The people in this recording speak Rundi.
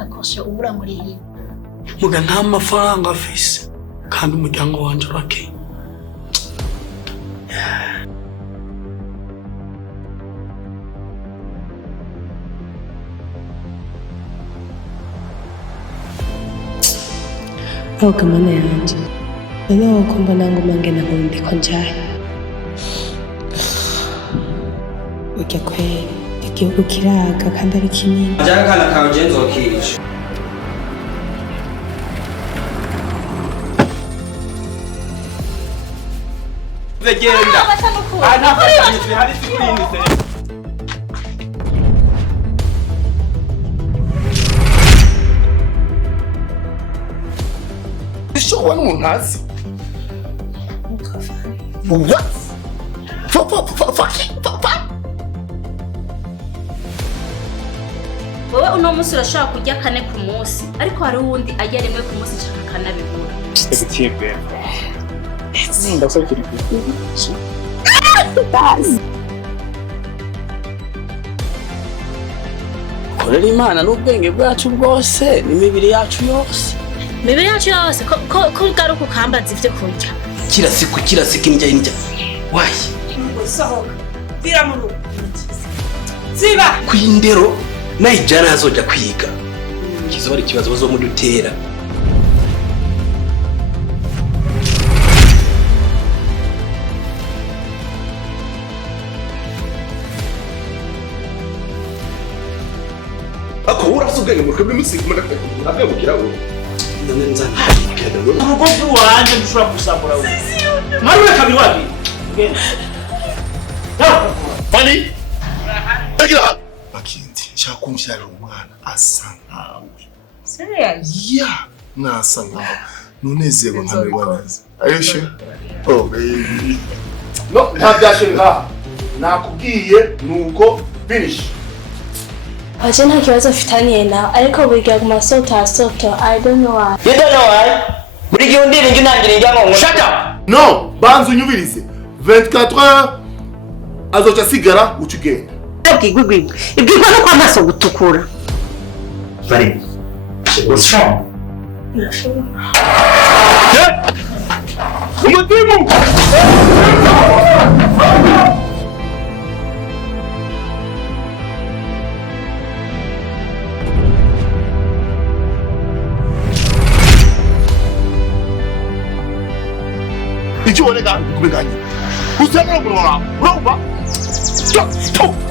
yakoshe ubura muri iyi muga nta mafaranga afise kandi umuryango wanje urakeye. Aho kamana yanje noneho ko mbona ngo mangena ngo ndiko njaye ujya kweli igihugu kiraga kandi ari kinini ajya kana kawe genzo kirisha vegenda ana fatanye hari sikulini se Show one munasi. What? wowe uno munsi urashaka kurya kane ku munsi ariko hari uwundi ajya rimwe ku munsi cyangwa kanabibura Egitiebe. Ndasakira ibi. Korera Imana n'ubwenge bwacu bwose n'imibiri yacu yose. imibiri yacu yose ko ugaruka ukambaza ivyo kurya Kila siku inja. Why? Sohoka. Vira mu rugo. Siba. Kwindero nayijana azoja kwiga. Kizoba ari kibazo bazomudutera. Ako urasubwenge mu kabiri musi kumara abwe mukirawo. None nzana. Urugo rwanje ndushobora gusambura we. Maruwe kabiri wabi. Bani? Egira. Bakindi cyakumvyara umwana asa nkawe. Serious? Yeah, nasa nkawe. Nunezerwa nkamerwa neza. Are you sure? Oh baby. No, ntabyashinga. Nakubwiye nuko finish. aje nta kibazo mfitaniye nawe ariko biga ku masoto I don't know why. you don't know why buri gihe undira inju nangira njyango Shut up. No, banzu nyubirize. 24 heures azoca sigara ucugenda. Bwigwigwi. Ibwirwa no kwa maso gutukura. Bari. What's wrong? Umudimu. Ichi onega kubenganya. Usana kulora. Roba. Stop.